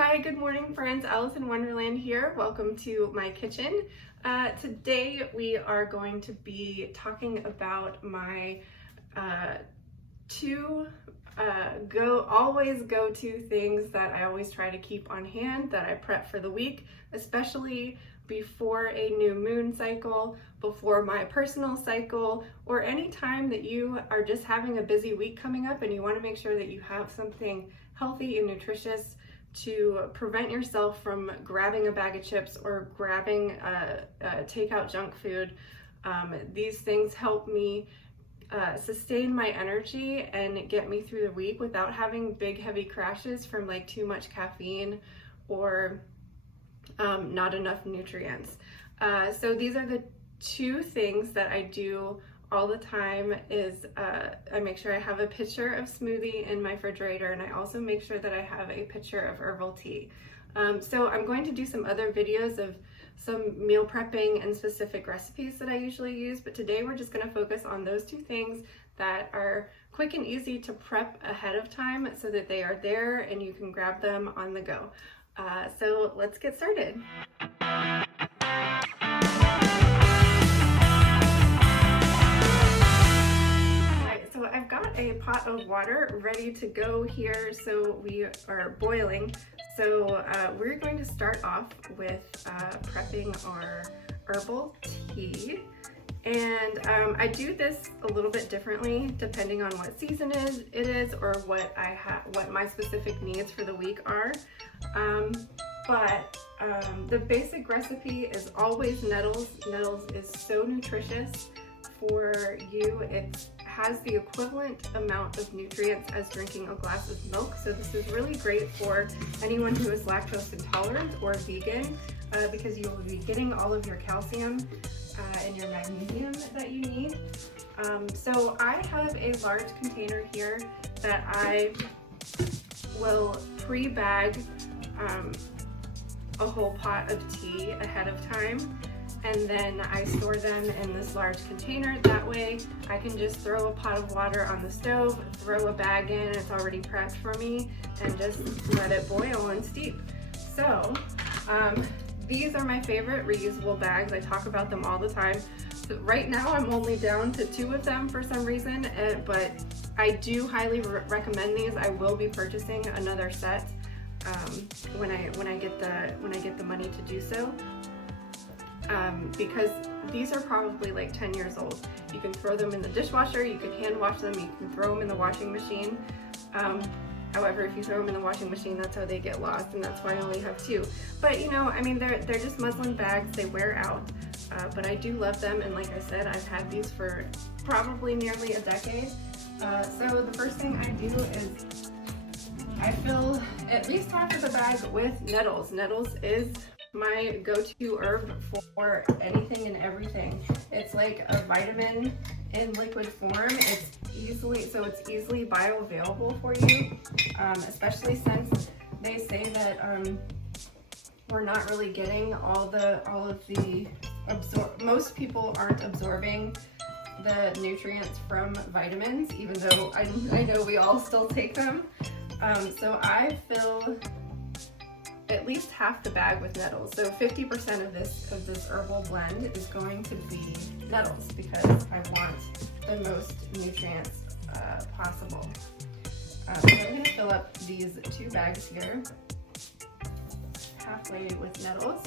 Hi, good morning friends. Alice in Wonderland here. Welcome to my kitchen. Today we are going to be talking about my two always go-to things that I always try to keep on hand that I prep for the week, especially before a new moon cycle, before my personal cycle, or any time that you are just having a busy week coming up and you want to make sure that you have something healthy and nutritious to prevent yourself from grabbing a bag of chips or grabbing takeout junk food. These things help me sustain my energy and get me through the week without having big heavy crashes from like too much caffeine or not enough nutrients. So these are the two things that I do all the time. Is I make sure I have a pitcher of smoothie in my refrigerator, and I also make sure that I have a pitcher of herbal tea. So I'm going to do some other videos of some meal prepping and specific recipes that I usually use, but today we're just going to focus on those two things that are quick and easy to prep ahead of time so that they are there and you can grab them on the go. So let's get started. So I've got a pot of water ready to go here, so we are boiling. So we're going to start off with prepping our herbal tea. And I do this a little bit differently depending on what season it is or what my specific needs for the week are. But the basic recipe is always Nettles. Nettles is so nutritious for you. It has the equivalent amount of nutrients as drinking a glass of milk. So this is really great for anyone who is lactose intolerant or vegan because you will be getting all of your calcium and your magnesium that you need. So I have a large container here that I will pre-bag a whole pot of tea ahead of time. And then I store them in this large container. That way I can just throw a pot of water on the stove, throw a bag in, it's already prepped for me, and just let it boil and steep. So these are my favorite reusable bags. I talk about them all the time. So right now I'm only down to 2 of them for some reason, but I do highly recommend these. I will be purchasing another set when I get the money to do so. Because these are probably like 10 years old. You can throw them in the dishwasher, you can hand wash them, you can throw them in the washing machine. However, if you throw them in the washing machine, that's how they get lost, and that's why I only have 2. But you know, I mean, they're just muslin bags, they wear out. But I do love them, and like I said, I've had these for probably nearly a decade. So the first thing I do is I fill at least half of the bag with Nettles. Nettles is my go-to herb for anything and everything. It's like a vitamin in liquid form. It's easily bioavailable for you, especially since they say that we're not really getting most people aren't absorbing the nutrients from vitamins, even though I know we all still take them. So I fill at least half the bag with Nettles. So 50% of this herbal blend is going to be Nettles because I want the most nutrients possible. So I'm going to fill up these 2 bags here, halfway with Nettles.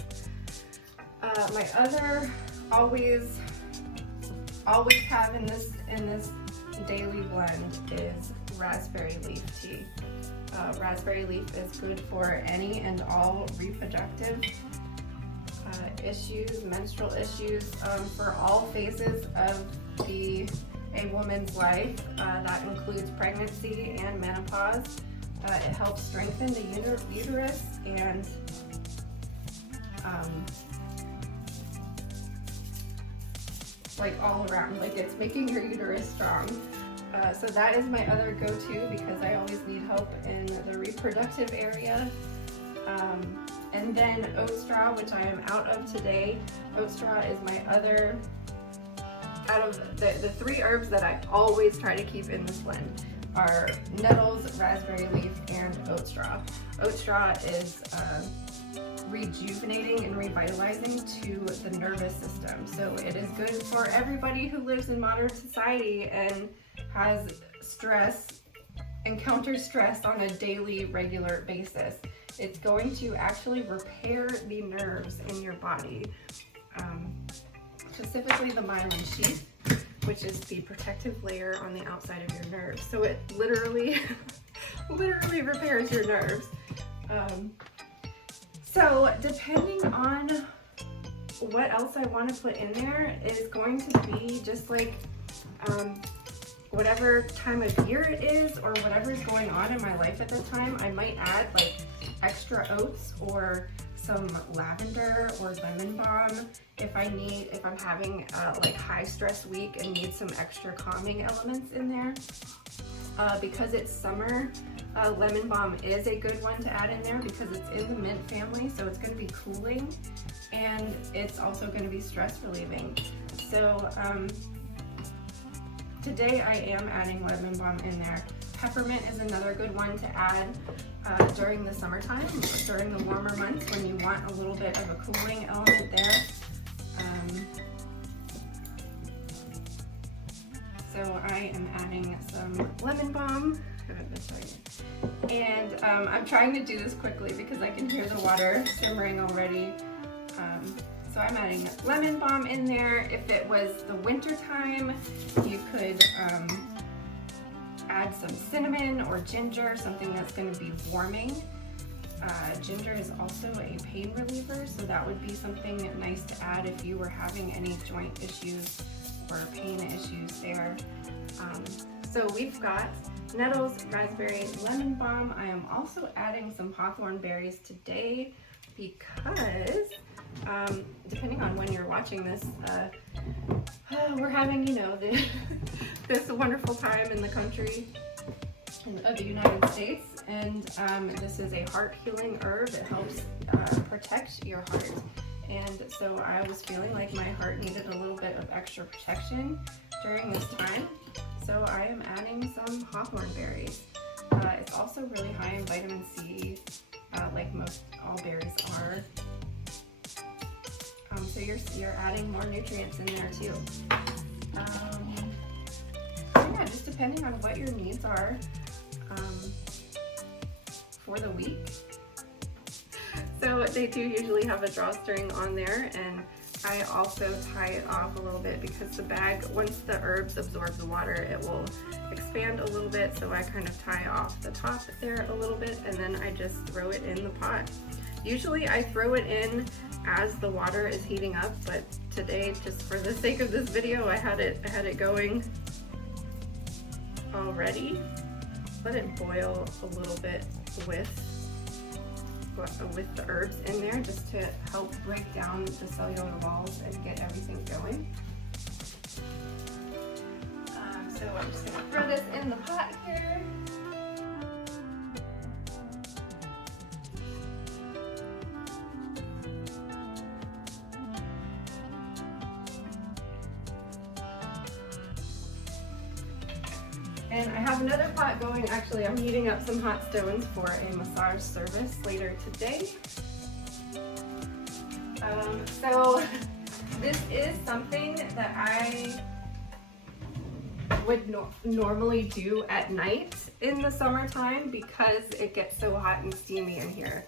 My other always have in this daily blend is raspberry leaf tea. Raspberry leaf is good for any and all reproductive issues, menstrual issues, for all phases of a woman's life. That includes pregnancy and menopause. It helps strengthen the uterus and like all around, like it's making your uterus strong. So that is my other go-to because I always need help in the reproductive area. And then Oat Straw, which I am out of today. Oat Straw is my other, out of the 3 herbs that I always try to keep in this blend. are Nettles, raspberry leaf, and oat straw. Oat straw is rejuvenating and revitalizing to the nervous system. So it is good for everybody who lives in modern society and has stress, encounters stress on a daily, regular basis. It's going to actually repair the nerves in your body, specifically the myelin sheath, which is the protective layer on the outside of your nerves. So it literally, literally repairs your nerves. So depending on what else I want to put in there is going to be just like whatever time of year it is or whatever's going on in my life at the time. I might add like extra oats or some lavender or lemon balm if I'm having like high stress week and need some extra calming elements in there. Because it's summer, lemon balm is a good one to add in there because it's in the mint family, so it's going to be cooling and it's also going to be stress relieving. So today I am adding lemon balm in there. Peppermint is another good one to add during the summertime, during the warmer months when you want a little bit of a cooling element there. So I am adding some lemon balm, and I'm trying to do this quickly because I can hear the water simmering already. So I'm adding lemon balm in there. If it was the winter time, you could add some cinnamon or ginger, something that's going to be warming. Ginger is also a pain reliever, so that would be something nice to add if you were having any joint issues or pain issues there. So we've got Nettles, raspberry, lemon balm. I am also adding some hawthorn berries today because depending on when you're watching this, we're having, you know, this wonderful time in the country of the United States, and this is a heart healing herb. It helps protect your heart, and so I was feeling like my heart needed a little bit of extra protection during this time, so I am adding some hawthorn berries. It's also really high in vitamin C, like most all berries are. So you're adding more nutrients in there too. Yeah, just depending on what your needs are for the week. So they do usually have a drawstring on there, and I also tie it off a little bit because the bag, once the herbs absorb the water, it will expand a little bit, so I kind of tie off the top there a little bit, and then I just throw it in the pot. Usually I throw it in as the water is heating up, but today, just for the sake of this video, I had it going already. Let it boil a little bit with the herbs in there, just to help break down the cellular walls and get everything going. So I'm just gonna throw this in the pot here. And I have another pot going. Actually, I'm heating up some hot stones for a massage service later today. So this is something that I would normally do at night in the summertime because it gets so hot and steamy in here.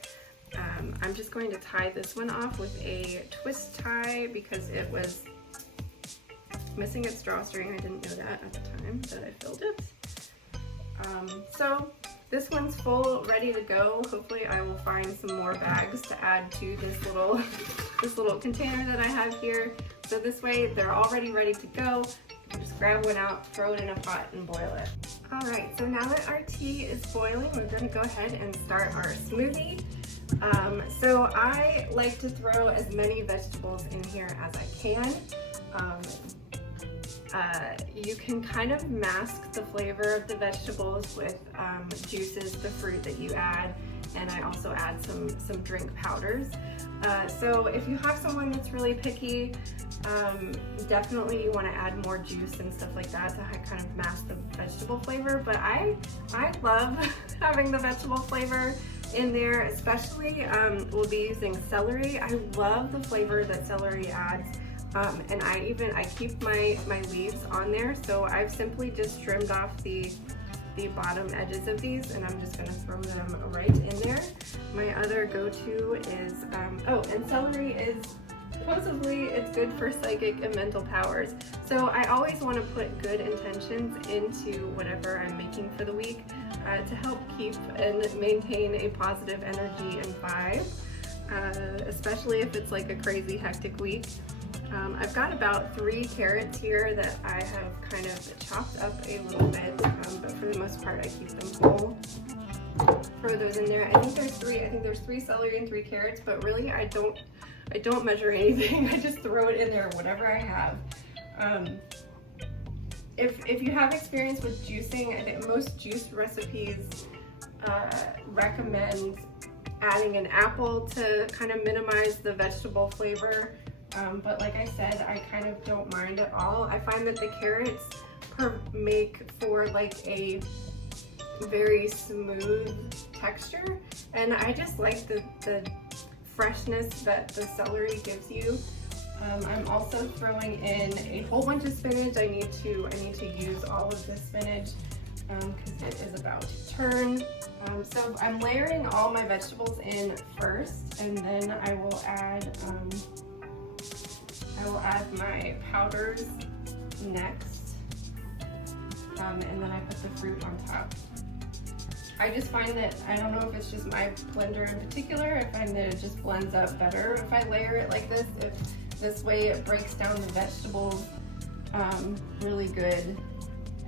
I'm just going to tie this one off with a twist tie because it was missing its drawstring. I didn't know that at the time that I filled it. So this one's full, ready to go. Hopefully I will find some more bags to add to this little container that I have here. So this way they're already ready to go. Just grab one out, throw it in a pot, and boil it. All right, so now that our tea is boiling, we're gonna go ahead and start our smoothie. So I like to throw as many vegetables in here as I can. You can kind of mask the flavor of the vegetables with juices, the fruit that you add, and I also add some drink powders. So if you have someone that's really picky, definitely you want to add more juice and stuff like that to kind of mask the vegetable flavor. But I love having the vegetable flavor in there, especially we'll be using celery. I love the flavor that celery adds, and I keep my leaves on there. So I've simply just trimmed off the bottom edges of these, and I'm just going to throw them right in there. My other go-to is and celery is supposedly it's good for psychic and mental powers. So I always want to put good intentions into whatever I'm making for the week to help keep and maintain a positive energy and vibe, especially if it's like a crazy hectic week. I've got about 3 carrots here that I have kind of chopped up a little bit, but for the most part I keep them whole. Throw those in there. I think there's 3 celery and 3 carrots, but really I don't measure anything. I just throw it in there, whatever I have. If you have experience with juicing, I think most juice recipes recommend adding an apple to kind of minimize the vegetable flavor. But like I said, I kind of don't mind at all. I find that the carrots make for like a very smooth texture, and I just like the freshness that the celery gives you. I'm also throwing in a whole bunch of spinach. I need to use all of this spinach because it is about to turn. So I'm layering all my vegetables in first, and then I will add my powders next, and then I put the fruit on top. I just find that, I don't know if it's just my blender in particular, I find that it just blends up better if I layer it like this. If this way it breaks down the vegetables really good,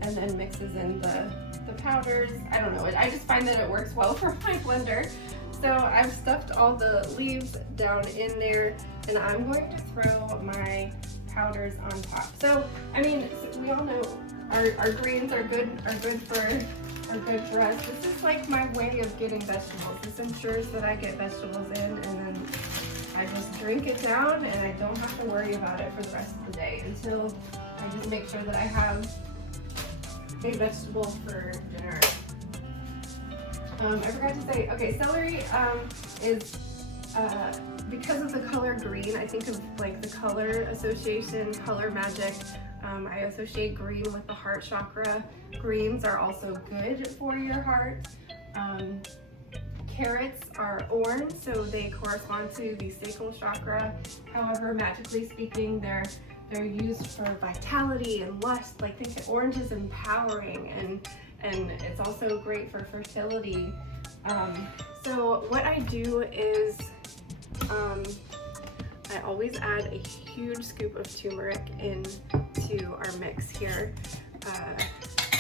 and then mixes in the powders. I don't know, I just find that it works well for my blender. So I've stuffed all the leaves down in there, and I'm going to throw my powders on top. So, I mean, we all know our greens are good for us. This is like my way of getting vegetables. This ensures that I get vegetables in, and then I just drink it down, and I don't have to worry about it for the rest of the day until I just make sure that I have a vegetable for dinner. I forgot to say, okay, celery is, because of the color green, I think of like the color association, color magic. I associate green with the heart chakra. Greens are also good for your heart. Carrots are orange, so they correspond to the sacral chakra. However, magically speaking, they're used for vitality and lust. Like, think orange is empowering, and it's also great for fertility. So what I do is I always add a huge scoop of turmeric into our mix here.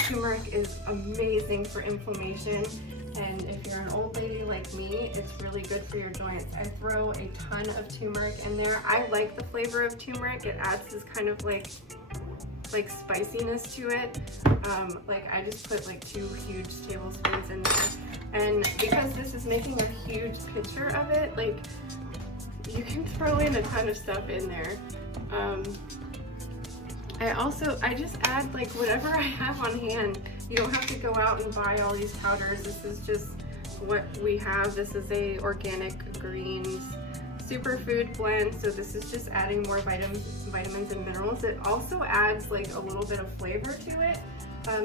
Turmeric is amazing for inflammation, and if you're an old lady like me, it's really good for your joints. I throw a ton of turmeric in there. I like the flavor of turmeric. It adds this kind of like spiciness to it. Like I just put like 2 huge tablespoons in there, and because this is making a huge picture of it, like you can throw in a ton of stuff in there. I just add like whatever I have on hand. You don't have to go out and buy all these powders. This is just what we have. This is a organic greens superfood blend, so this is just adding more vitamins and minerals. It also adds like a little bit of flavor to it,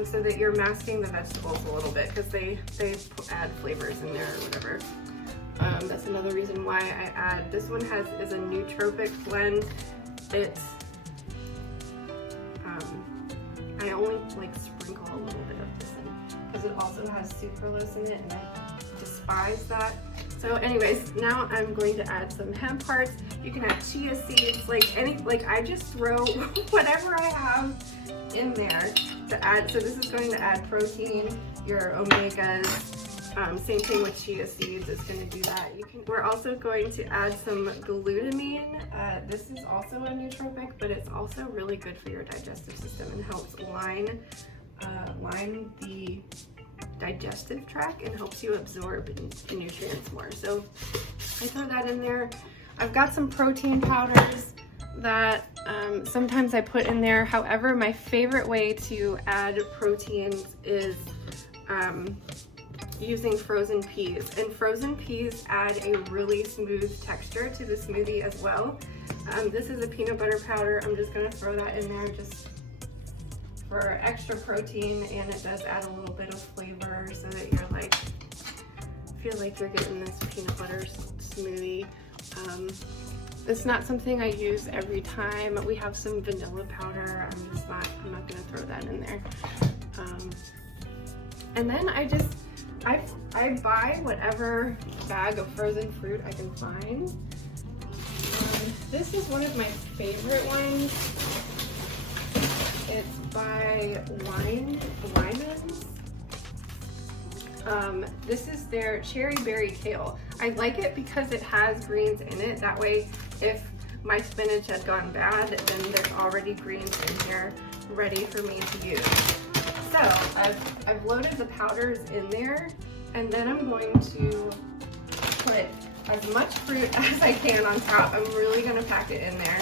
so that you're masking the vegetables a little bit, because they add flavors in there or whatever. That's another reason why I add. This one is a nootropic blend. I only like sprinkle a little bit of this in because it also has sucralose in it, and I despise that. So anyways, now I'm going to add some hemp hearts. You can add chia seeds, I just throw whatever I have in there to add. So this is going to add protein, your omegas. Same thing with chia seeds, it's going to do that. We're also going to add some glutamine. This is also a nootropic, but it's also really good for your digestive system and helps line the digestive tract and helps you absorb nutrients more. So I throw that in there. I've got some protein powders that sometimes I put in there. However, my favorite way to add proteins is using frozen peas, and frozen peas add a really smooth texture to the smoothie as well. This is a peanut butter powder. I'm just gonna throw that in there just for extra protein, and it does add a little bit of flavor so that you're like, feel like you're getting this peanut butter smoothie. It's not something I use every time. We have some vanilla powder. I'm not gonna throw that in there. And then I buy whatever bag of frozen fruit I can find. This is one of my favorite ones. It's by Lyman's. This is their cherry berry kale. I like it because it has greens in it. That way, if my spinach had gone bad, then there's already greens in here ready for me to use. So I've loaded the powders in there, and then I'm going to put as much fruit as I can on top. I'm really gonna pack it in there.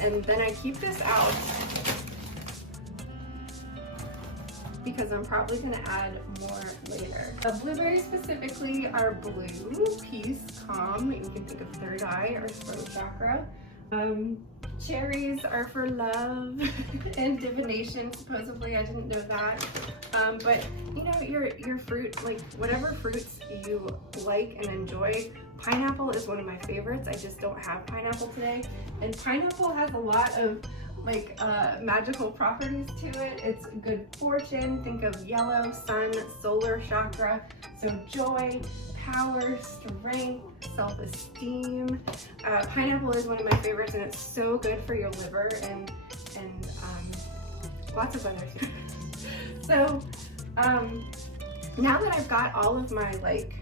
And then I keep this out because I'm probably gonna add more later. Blueberries specifically are blue, peace, calm. You can think of third eye or throat chakra. Cherries are for love and divination, supposedly. I didn't know that. But you know, your fruit, like whatever fruits you like and enjoy. Pineapple is one of my favorites. I just don't have pineapple today. And pineapple has a lot of like magical properties to it. It's good fortune. Think of yellow, sun, solar chakra. So joy, power, strength, self-esteem. Pineapple is one of my favorites, and it's so good for your liver and lots of others. So now that I've got all of my like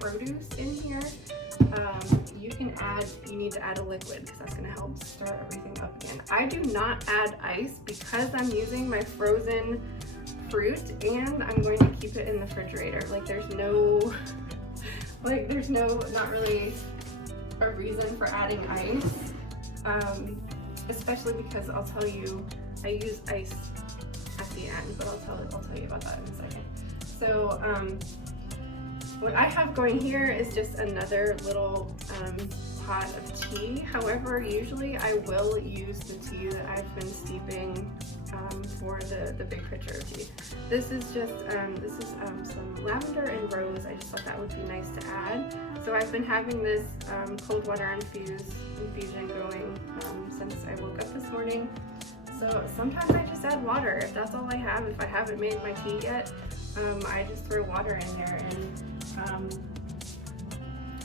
produce in here, you need to add a liquid because that's going to help stir everything up again. I do not add ice because I'm using my frozen fruit, and I'm going to keep it in the refrigerator. There's not really a reason for adding ice, especially because I'll tell you, I use ice at the end, but I'll tell you about that in a second. So what I have going here is just another little pot of tea. However, usually I will use the tea that I've been steeping for the big pitcher of tea. This is just some lavender and rose. I just thought that would be nice to add. So I've been having this cold water infusion going since I woke up this morning. So sometimes I just add water if that's all I have. If I haven't made my tea yet, I just throw water in there, and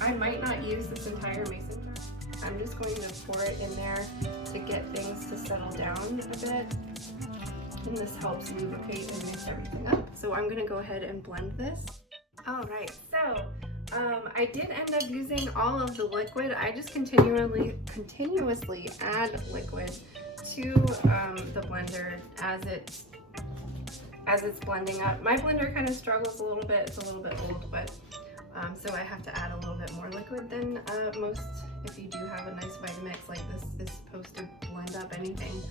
I might not use this entire mason jar. I'm just going to pour it in there to get things to settle down a bit, and this helps lubricate and mix everything up. So I'm gonna go ahead and blend this. All right, so I did end up using all of the liquid. I just continuously add liquid to the blender as it's blending up. My blender kind of struggles a little bit. It's a little bit old, but so I have to add a little bit more liquid than most. If you do have a nice Vitamix, like this is supposed to blend up anything.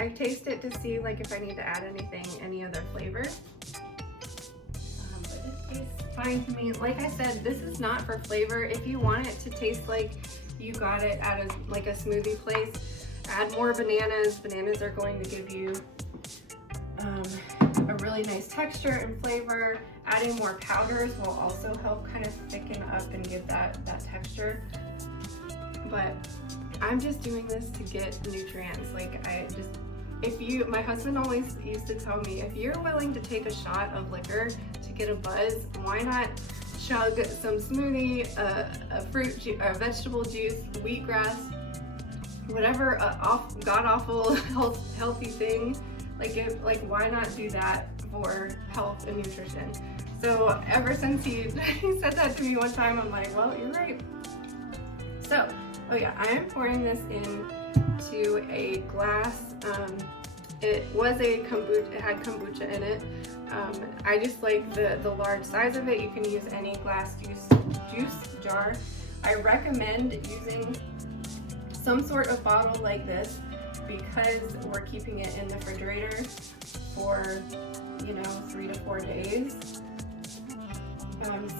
I taste it to see like if I need to add any other flavor. But it tastes fine to me. Like I said, this is not for flavor. If you want it to taste like you got it at a smoothie place, add more bananas. Bananas are going to give you a really nice texture and flavor. Adding more powders will also help kind of thicken up and give that texture. But I'm just doing this to get nutrients. My husband always used to tell me, if you're willing to take a shot of liquor to get a buzz, why not chug some smoothie, a fruit juice, a vegetable juice, wheatgrass, whatever god-awful healthy thing. Why not do that for health and nutrition? So ever since he said that to me one time, I'm like, well, you're right. So, oh yeah, I am pouring this into a glass It was a kombucha, it had kombucha in it. I just like the large size of it. You can use any glass juice jar. I recommend using some sort of bottle like this because we're keeping it in the refrigerator for, you know, 3 to 4 days.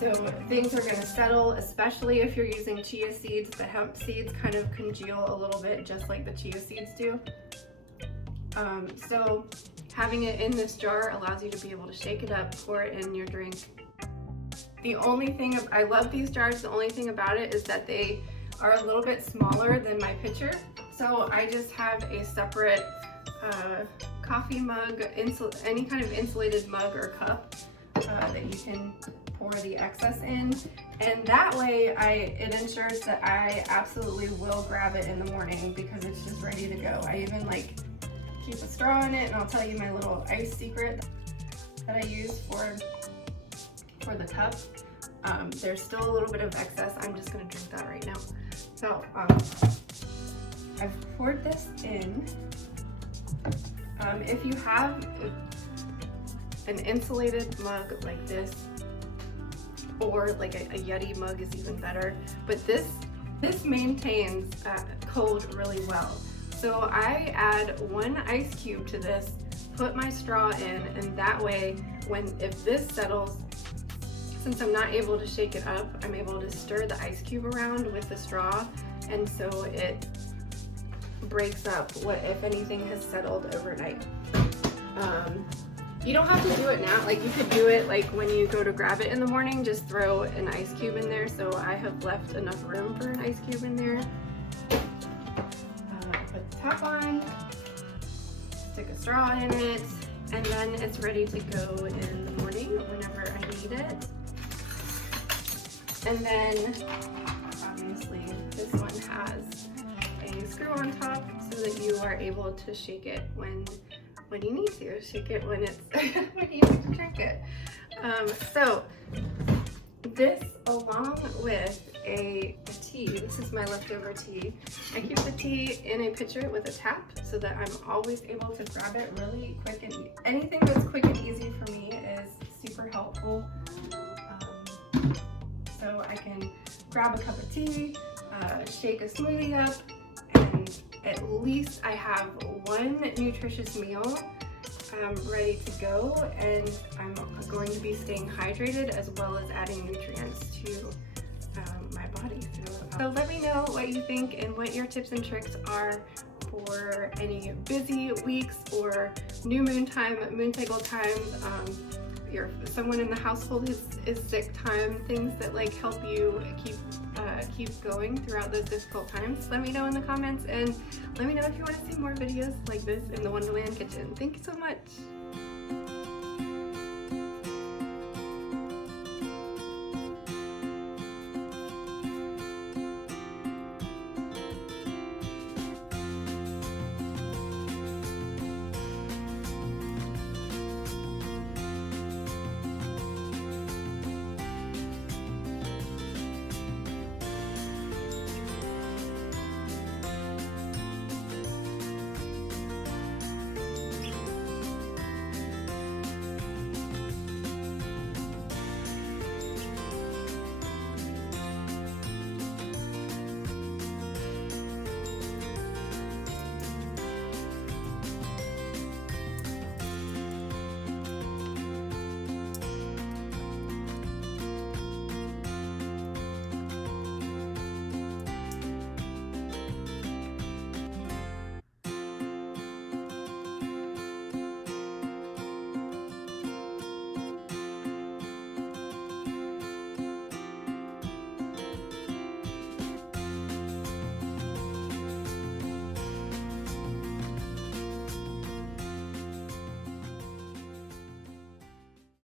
So things are going to settle, especially if you're using chia seeds. The hemp seeds kind of congeal a little bit just like the chia seeds do. So having it in this jar allows you to be able to shake it up, pour it in your drink. The only thing, I love these jars, the only thing about it is that they are a little bit smaller than my pitcher. So I just have a separate coffee mug, any kind of insulated mug or cup that you can pour the excess in, and that way it ensures that I absolutely will grab it in the morning because it's just ready to go. I even like keep a straw in it, and I'll tell you my little ice secret that I use for the cup. There's still a little bit of excess. I'm just gonna drink that right now. So I've poured this in. If you have an insulated mug like this, or like a Yeti mug is even better, but this maintains cold really well. So I add 1 ice cube to this, put my straw in, and that way if this settles, since I'm not able to shake it up, I'm able to stir the ice cube around with the straw, and so it breaks up what, if anything, has settled overnight. You don't have to do it now. Like, you could do it like when you go to grab it in the morning, just throw an ice cube in there. So I have left enough room for an ice cube in there. Put the top on, stick a straw in it, and then it's ready to go in the morning whenever I need it. And then obviously this one has a screw on top so that you are able to shake it when you need to. Shake it when it's when you need to drink it. So this, along with a tea, this is my leftover tea. I keep the tea in a pitcher with a tap so that I'm always able to grab it really quick and easy. Anything that's quick and easy for me is super helpful. So I can grab a cup of tea, shake a smoothie up, and at least I have 1 nutritious meal ready to go, and I'm going to be staying hydrated as well as adding nutrients to my body. So let me know what you think and what your tips and tricks are for any busy weeks or new moon time, moon cycle times, someone in the household is sick time, things that like help you keep going throughout those difficult times. Let me know in the comments, and let me know if you want to see more videos like this in the Wonderland Kitchen. Thank you so much.